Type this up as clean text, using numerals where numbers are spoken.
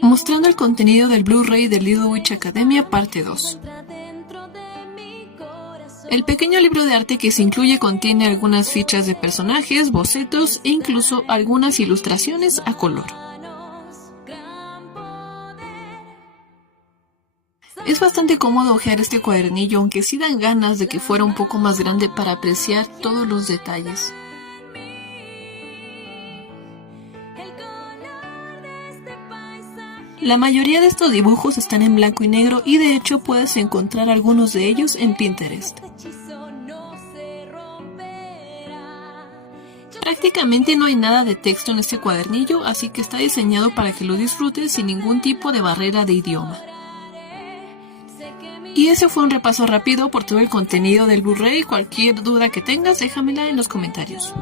Mostrando el contenido del Blu-ray de Little Witch Academia parte 2. El pequeño libro de arte que se incluye contiene algunas fichas de personajes, bocetos e incluso algunas ilustraciones a color. Es bastante cómodo hojear este cuadernillo, aunque sí dan ganas de que fuera un poco más grande para apreciar todos los detalles. La mayoría de estos dibujos están en blanco y negro y de hecho puedes encontrar algunos de ellos en Pinterest. Prácticamente no hay nada de texto en este cuadernillo, así que está diseñado para que lo disfrutes sin ningún tipo de barrera de idioma. Y ese fue un repaso rápido por todo el contenido del Blu-ray. Cualquier duda que tengas, déjamela en los comentarios.